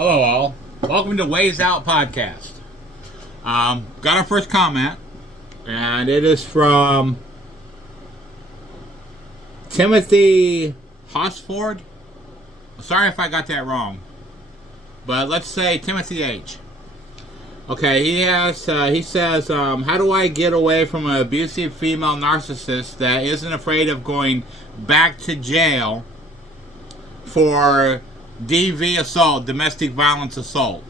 Hello all. Welcome to Ways Out Podcast. Got our first comment, and it is from Timothy Hosford. Sorry if I got that wrong, but let's say Timothy H. Okay, he says, how do I get away from an abusive female narcissist that isn't afraid of going back to jail for DV assault, domestic violence assault?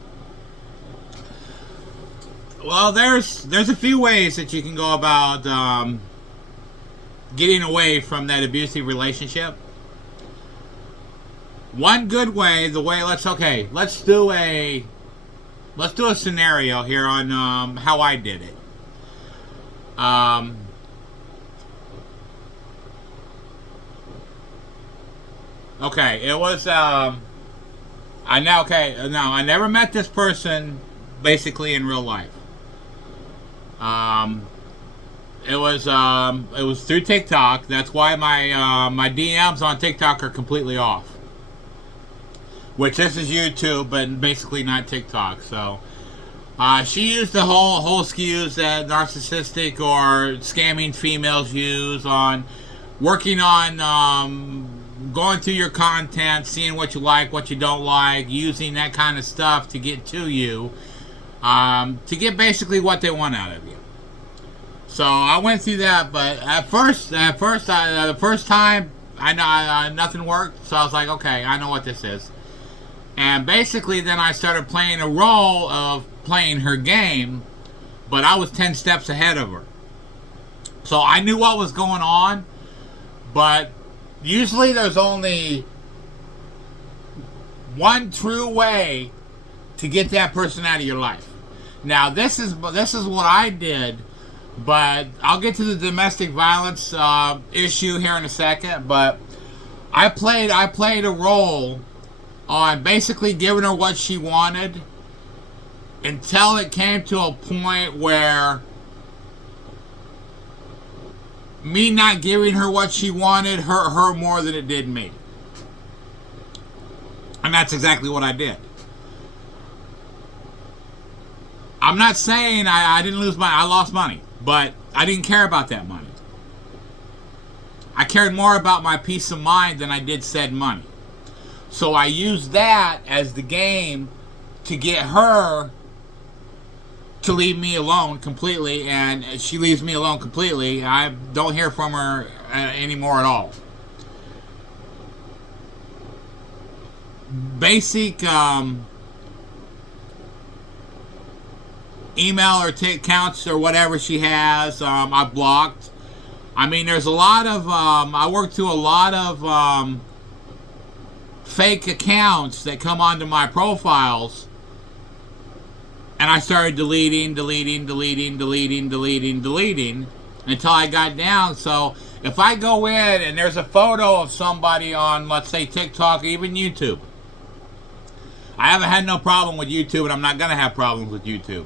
Well, there's a few ways that you can go about getting away from that abusive relationship. One good way, let's do a scenario here on how I did it. Okay, it was I never met this person basically in real life. It was through TikTok. That's why my DMs on TikTok are completely off. Which this is YouTube, but basically not TikTok. So she used the whole skews that narcissistic or scamming females use on working on going through your content, seeing what you like, what you don't like, using that kind of stuff to get to you, to get basically what they want out of you. So I went through that, but the first time I know nothing worked. So I was like, okay, I know what this is. And basically then I started playing a role of playing her game, but I was 10 steps ahead of her. So I knew what was going on, but usually there's only one true way to get that person out of your life. Now this is what I did, but I'll get to the domestic violence issue here in a second. But I played a role on basically giving her what she wanted until it came to a point where me not giving her what she wanted hurt her more than it did me. And that's exactly what I did. I'm not saying I didn't lose money. I lost money, but I didn't care about that money. I cared more about my peace of mind than I did said money. So I used that as the game to get her to leave me alone completely, and she leaves me alone completely. I don't hear from her anymore at all. Basic email or accounts or whatever she has, I blocked. I mean, there's a lot of I worked through a lot of fake accounts that come onto my profiles, and I started deleting until I got down. So if I go in and there's a photo of somebody on, let's say, TikTok or even YouTube, I haven't had no problem with YouTube, and I'm not going to have problems with YouTube.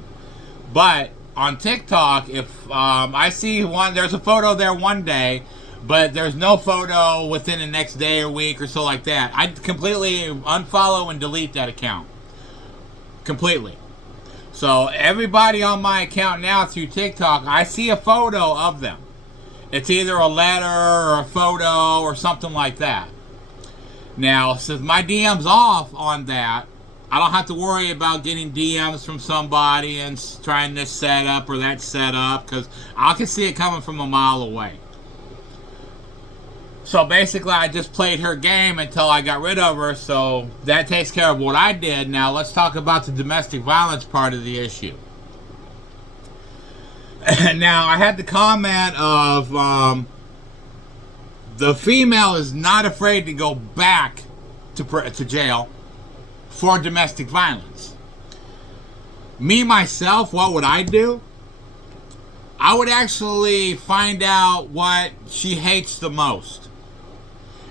But on TikTok, if I see there's a photo there one day, but there's no photo within the next day or week or so like that, I completely unfollow and delete that account. Completely. So everybody on my account now through TikTok, I see a photo of them. It's either a letter or a photo or something like that. Now, since my DM's off on that, I don't have to worry about getting DMs from somebody and trying this set up or that set up, because I can see it coming from a mile away. So basically, I just played her game until I got rid of her, so that takes care of what I did. Now, let's talk about the domestic violence part of the issue. Now, I had the comment of the female is not afraid to go back to jail for domestic violence. Me, myself, what would I do? I would actually find out what she hates the most.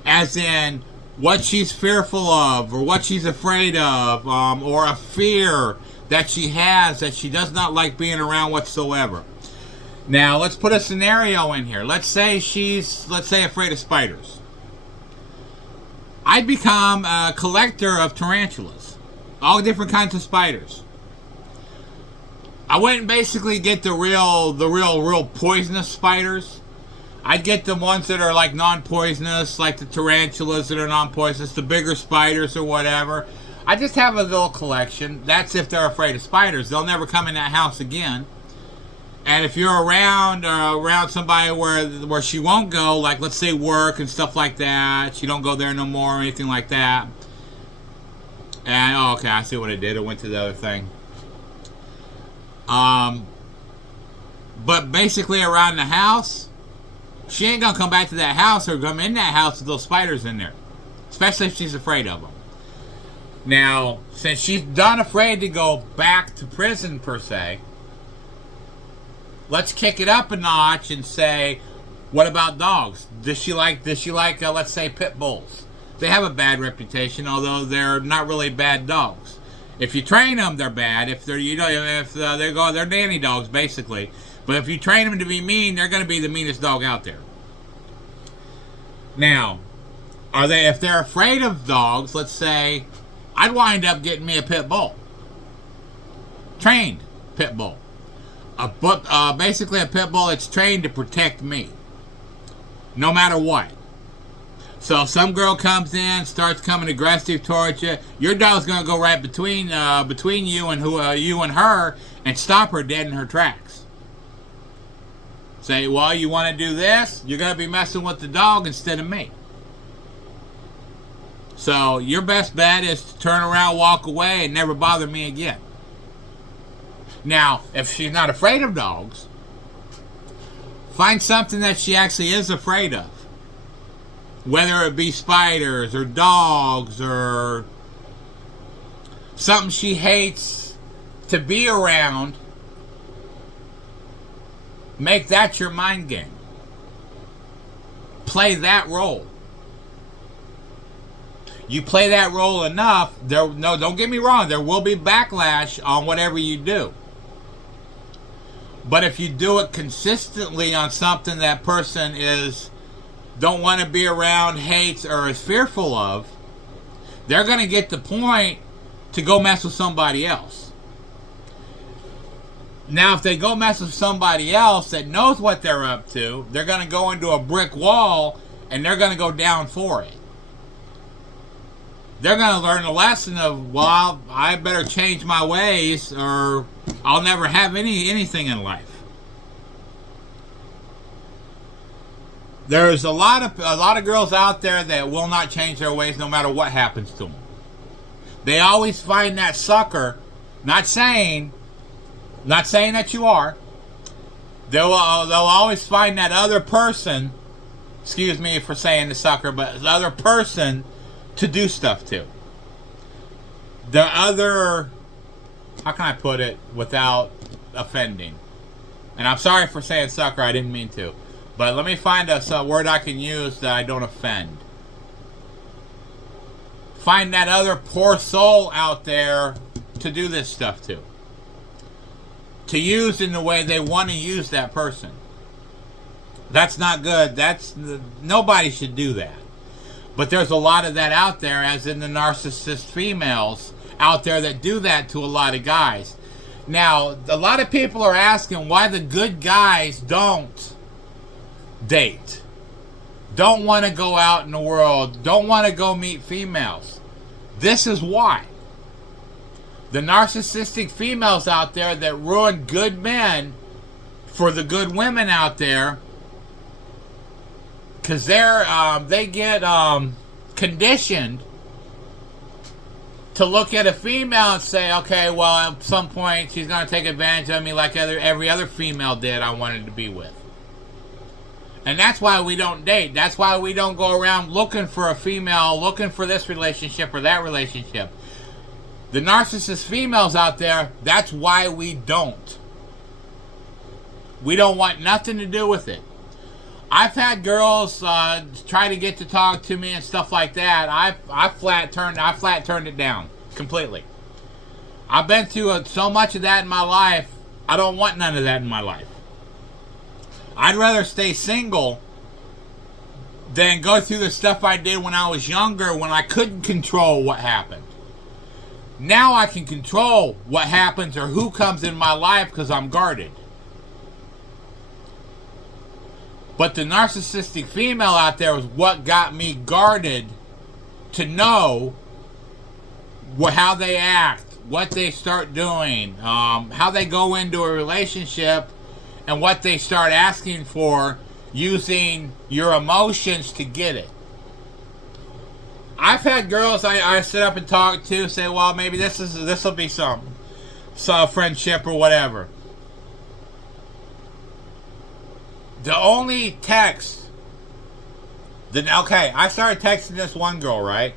As in, what she's fearful of, or what she's afraid of, or a fear that she has that she does not like being around whatsoever. Now, let's put a scenario in here. Let's say she's, afraid of spiders. I'd become a collector of tarantulas. All different kinds of spiders. I wouldn't basically get the real poisonous spiders. I'd get the ones that are like non-poisonous, like the tarantulas that are non-poisonous, the bigger spiders or whatever. I just have a little collection. That's if they're afraid of spiders. They'll never come in that house again. And if you're around somebody where she won't go, like let's say work and stuff like that, she don't go there no more or anything like that. And oh, okay, I see what it did. It went to the other thing. But basically around the house, she ain't gonna come back to that house or come in that house with those spiders in there, especially if she's afraid of them. Now, since she's done afraid to go back to prison per se, let's kick it up a notch and say, what about dogs? Does she like let's say pit bulls? They have a bad reputation, although they're not really bad dogs. If you train them, they're bad. If they're they're nanny dogs basically. But if you train them to be mean, they're going to be the meanest dog out there. Now, if they're afraid of dogs, let's say, I'd wind up getting me a pit bull. Trained pit bull. Basically a pit bull that's trained to protect me. No matter what. So if some girl comes in, starts coming aggressive towards you, your dog's going to go right between you and you and her and stop her dead in her tracks. Say, well, you want to do this? You're going to be messing with the dog instead of me. So your best bet is to turn around, walk away, and never bother me again. Now, if she's not afraid of dogs, find something that she actually is afraid of. Whether it be spiders or dogs or something she hates to be around, make that your mind game. Play that role. You play that role enough, don't get me wrong, there will be backlash on whatever you do. But if you do it consistently on something that person don't want to be around, hates, or is fearful of, they're going to get the point to go mess with somebody else. Now, if they go mess with somebody else that knows what they're up to, they're going to go into a brick wall and they're going to go down for it. They're going to learn a lesson of, well, I better change my ways or I'll never have anything in life. There's a lot of girls out there that will not change their ways no matter what happens to them. They always find that sucker. Not saying that you are. They'll always find that other person. Excuse me for saying the sucker, but the other person to do stuff to. The other. How can I put it without offending? And I'm sorry for saying sucker. I didn't mean to. But let me find a word I can use that I don't offend. Find that other poor soul out there to do this stuff to. To use in the way they want to use that person. That's not good. Nobody should do that. But there's a lot of that out there, as in the narcissist females out there that do that to a lot of guys. Now, a lot of people are asking why the good guys don't date, don't want to go out in the world, don't want to go meet females. This is why. The narcissistic females out there that ruin good men for the good women out there, because they get conditioned to look at a female and say, okay, well, at some point she's going to take advantage of me like every other female did I wanted to be with. And that's why we don't date. That's why we don't go around looking for a female, looking for this relationship or that relationship. The narcissist females out there, that's why we don't. We don't want nothing to do with it. I've had girls try to get to talk to me and stuff like that. I flat turned it down completely. I've been through so much of that in my life. I don't want none of that in my life. I'd rather stay single than go through the stuff I did when I was younger, when I couldn't control what happened. Now I can control what happens or who comes in my life because I'm guarded. But the narcissistic female out there is what got me guarded to know how they act, what they start doing, how they go into a relationship, and what they start asking for, using your emotions to get it. I've had girls I sit up and talk to say, well, maybe this will be some friendship or whatever. The only text I started texting this one girl, right?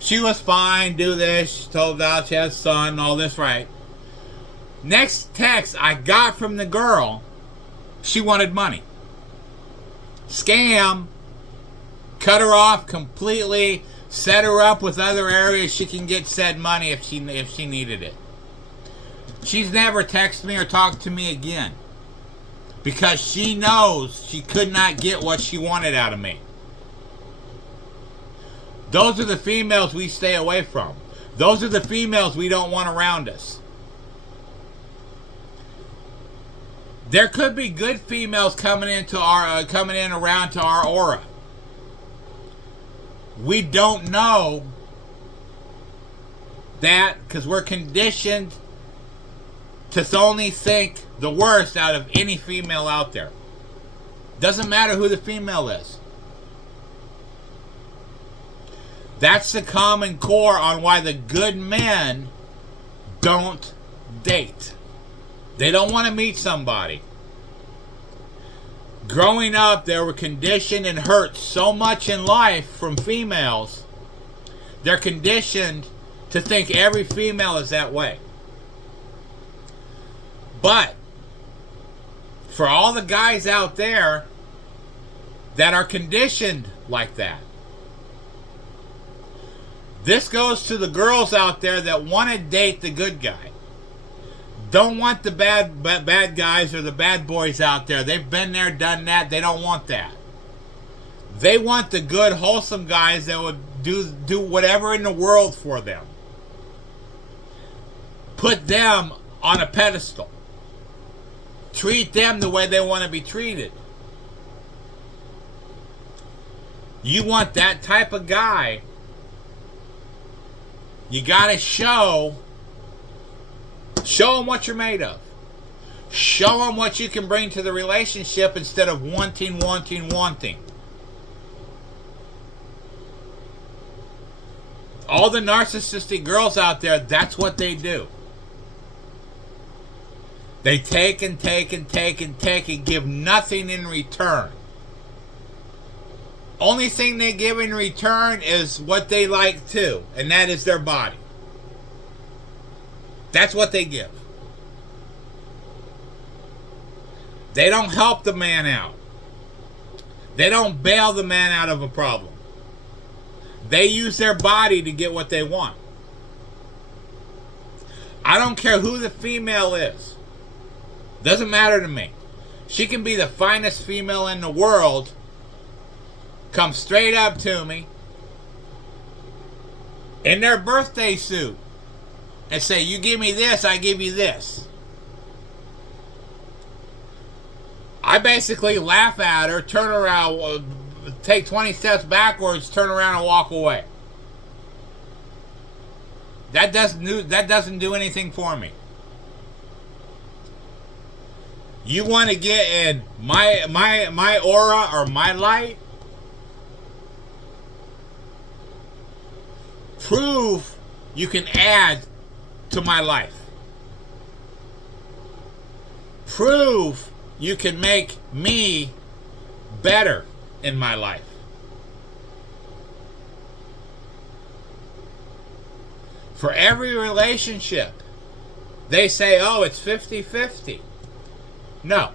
She was fine, do this, she told out she has a son, all this, right? Next text I got from the girl, she wanted money. Scam. Cut her off completely. Set her up with other areas she can get said money if she needed it. She's never texted me or talked to me again. Because she knows she could not get what she wanted out of me. Those are the females we stay away from. Those are the females we don't want around us. There could be good females coming in around to our aura. We don't know that because we're conditioned to only think the worst out of any female out there. Doesn't matter who the female is. That's the common core on why the good men don't date. They don't want to meet somebody. Growing up, they were conditioned and hurt so much in life from females. They're conditioned to think every female is that way. But for all the guys out there that are conditioned like that, this goes to the girls out there that want to date the good guy. Don't want the bad guys or the bad boys out there. They've been there, done that. They don't want that. They want the good, wholesome guys that would do whatever in the world for them. Put them on a pedestal. Treat them the way they want to be treated. You want that type of guy. You got to show them what you're made of. Show them what you can bring to the relationship instead of wanting. All the narcissistic girls out there, that's what they do. They take and take and take and take and give nothing in return. Only thing they give in return is what they like too, and that is their body. That's what they give. They don't help the man out. They don't bail the man out of a problem. They use their body to get what they want. I don't care who the female is. Doesn't matter to me. She can be the finest female in the world. Come straight up to me in their birthday suit and say, you give me this, I give you this. I basically laugh at her, turn around, take 20 steps backwards, turn around and walk away. That doesn't do anything for me. You want to get in my aura or my light? Prove you can add to my life. Prove you can make me better in my life. For every relationship, they say, oh, it's 50-50. No.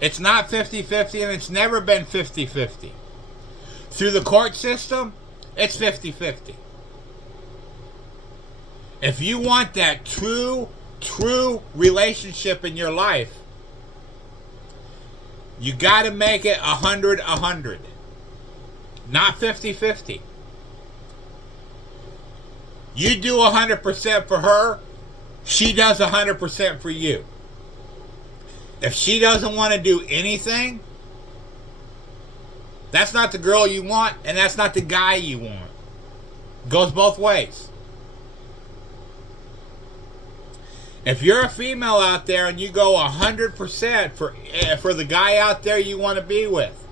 It's not 50-50, and it's never been 50-50. Through the court system, it's 50-50. If you want that true relationship in your life, you got to make it 100-100. Not 50-50. You do 100% for her, she does 100% for you. If she doesn't want to do anything, that's not the girl you want, and that's not the guy you want. Goes both ways. If you're a female out there and you go 100% for the guy out there you want to be with,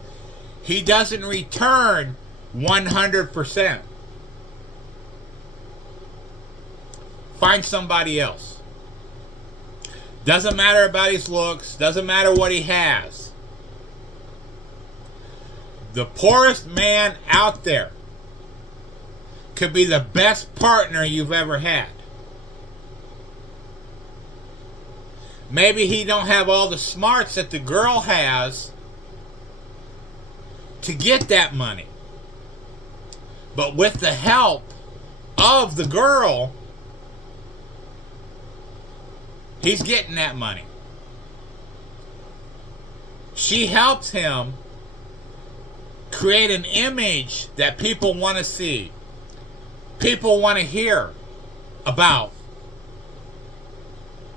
he doesn't return 100%. Find somebody else. Doesn't matter about his looks. Doesn't matter what he has. The poorest man out there could be the best partner you've ever had. Maybe he don't have all the smarts that the girl has to get that money. But with the help of the girl, he's getting that money. She helps him create an image that people want to see. People want to hear about.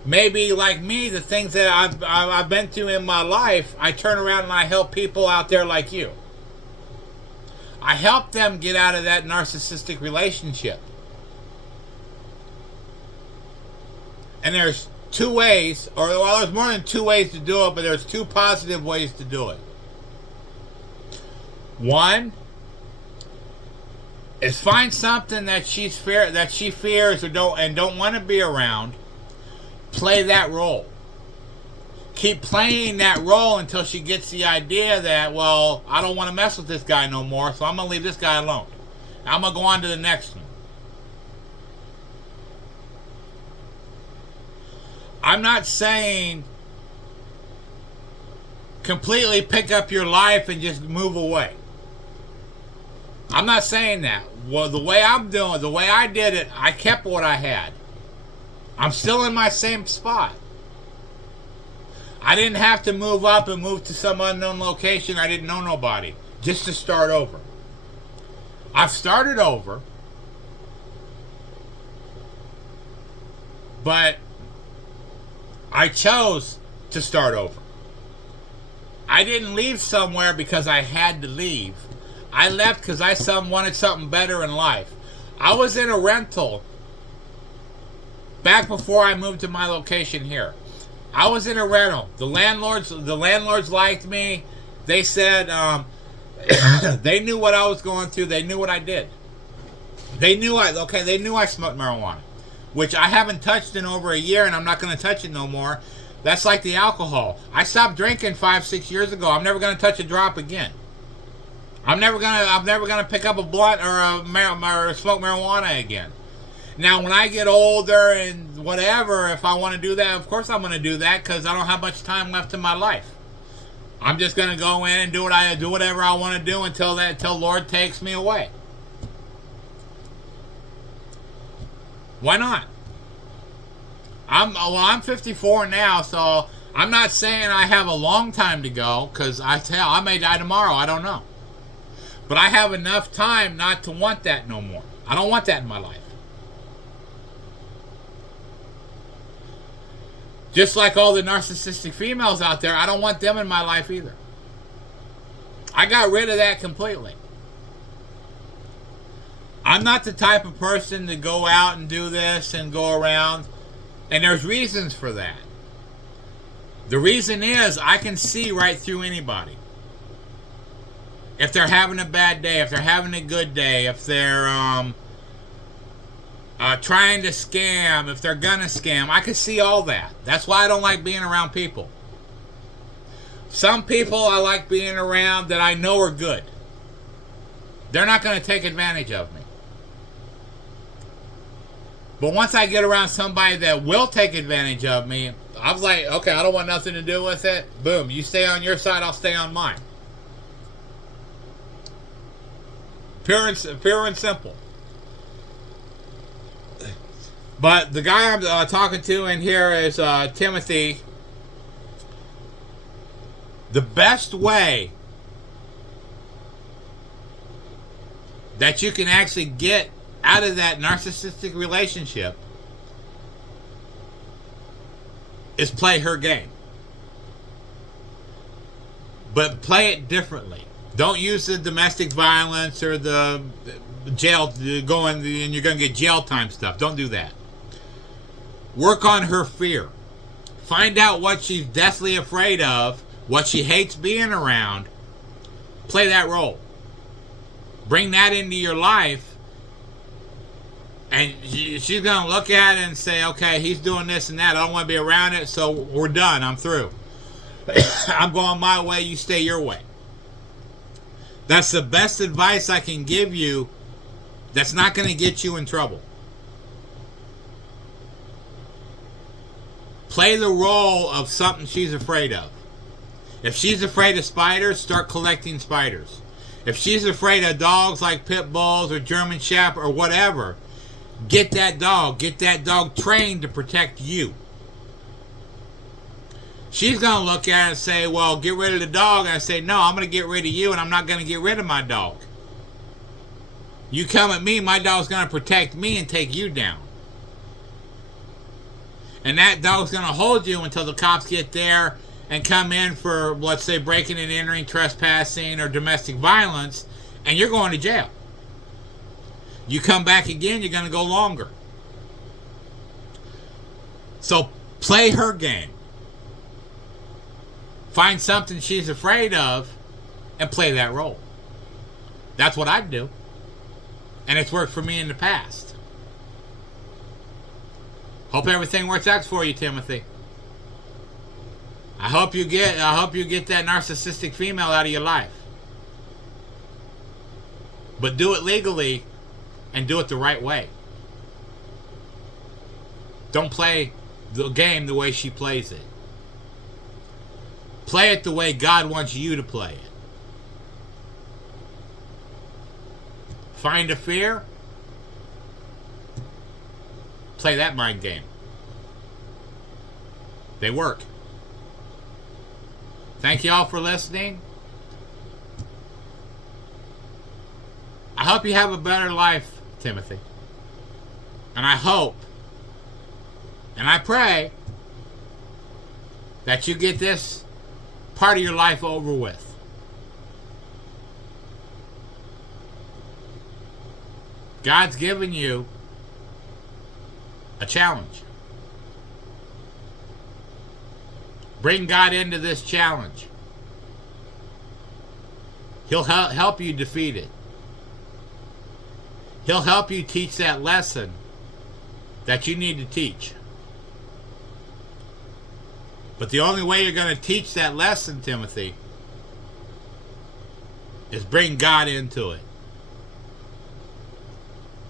Maybe like me, the things that I've been through in my life, I turn around and I help people out there like you. I help them get out of that narcissistic relationship. And there's two ways, or well, there's more than two ways to do it, but there's two positive ways to do it. One is find something that she fears or don't want to be around. Play that role. Keep playing that role until she gets the idea that, well, I don't want to mess with this guy no more, so I'm going to leave this guy alone. I'm going to go on to the next one. I'm not saying completely pick up your life and just move away. I'm not saying that. Well, the way I'm doing, the way I did it, I kept what I had. I'm still in my same spot. I didn't have to move up and move to some unknown location. I didn't know nobody. Just to start over. I've started over. But I chose to start over. I didn't leave somewhere because I had to leave. I left because I wanted something better in life. I was in a rental back before I moved to my location here. I was in a rental. The landlords liked me. They said they knew what I was going through. They knew what I did. They knew I smoked marijuana, which I haven't touched in over a year, and I'm not going to touch it no more. That's like the alcohol. I stopped drinking 5-6 years ago. I'm never going to touch a drop again. I'm never gonna pick up a blunt or smoke marijuana again. Now, when I get older and whatever, if I want to do that, of course I'm going to do that because I don't have much time left in my life. I'm just going to go in and do whatever I want to do until Lord takes me away. Why not? I'm 54 now, so I'm not saying I have a long time to go because I may die tomorrow. I don't know. But I have enough time not to want that no more. I don't want that in my life. Just like all the narcissistic females out there, I don't want them in my life either. I got rid of that completely. I'm not the type of person to go out and do this and go around. And there's reasons for that. The reason is I can see right through anybody. If they're having a bad day, if they're having a good day, if they're trying to scam, if they're gonna scam, I can see all that. That's why I don't like being around people. Some people I like being around that I know are good. They're not gonna take advantage of me. But once I get around somebody that will take advantage of me, I was like, okay, I don't want nothing to do with it. Boom, you stay on your side, I'll stay on mine. Pure and simple. But the guy I'm talking to in here is Timothy. The best way that you can actually get out of that narcissistic relationship is play her game. But play it differently. Don't use the domestic violence or the jail, going and you're going to get jail time stuff. Don't do that. Work on her fear. Find out what she's deathly afraid of, what she hates being around. Play that role. Bring that into your life, and she's going to look at it and say, okay, he's doing this and that. I don't want to be around it, so we're done. I'm through. I'm going my way. You stay your way. That's the best advice I can give you that's not going to get you in trouble. Play the role of something she's afraid of. If she's afraid of spiders, start collecting spiders. If she's afraid of dogs like pit bulls or German Shepherd or whatever, get that dog. Get that dog trained to protect you. She's going to look at it and say, well, get rid of the dog. And I say, no, I'm going to get rid of you, and I'm not going to get rid of my dog. You come at me, my dog's going to protect me and take you down. And that dog's going to hold you until the cops get there and come in for, let's say, breaking and entering, trespassing, or domestic violence, and you're going to jail. You come back again, you're going to go longer. So play her game. Find something she's afraid of and play that role. That's what I'd do. And it's worked for me in the past. Hope everything works out for you, Timothy. I hope you get that narcissistic female out of your life. But do it legally and do it the right way. Don't play the game the way she plays it. Play it the way God wants you to play it. Find a fear. Play that mind game. They work. Thank you all for listening. I hope you have a better life, Timothy. And I hope and I pray that you get this part of your life over with. God's given you a challenge. Bring God into this challenge. He'll help you defeat it. He'll help you teach that lesson that you need to teach. But the only way you're going to teach that lesson, Timothy, is bring God into it.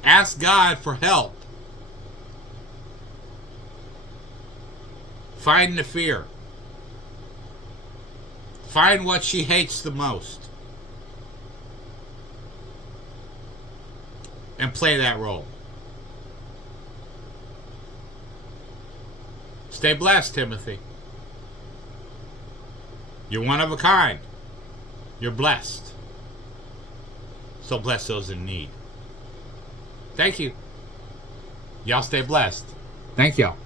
Ask God for help. Find the fear. Find what she hates the most. And play that role. Stay blessed, Timothy. You're one of a kind. You're blessed. So bless those in need. Thank you. Y'all stay blessed. Thank y'all.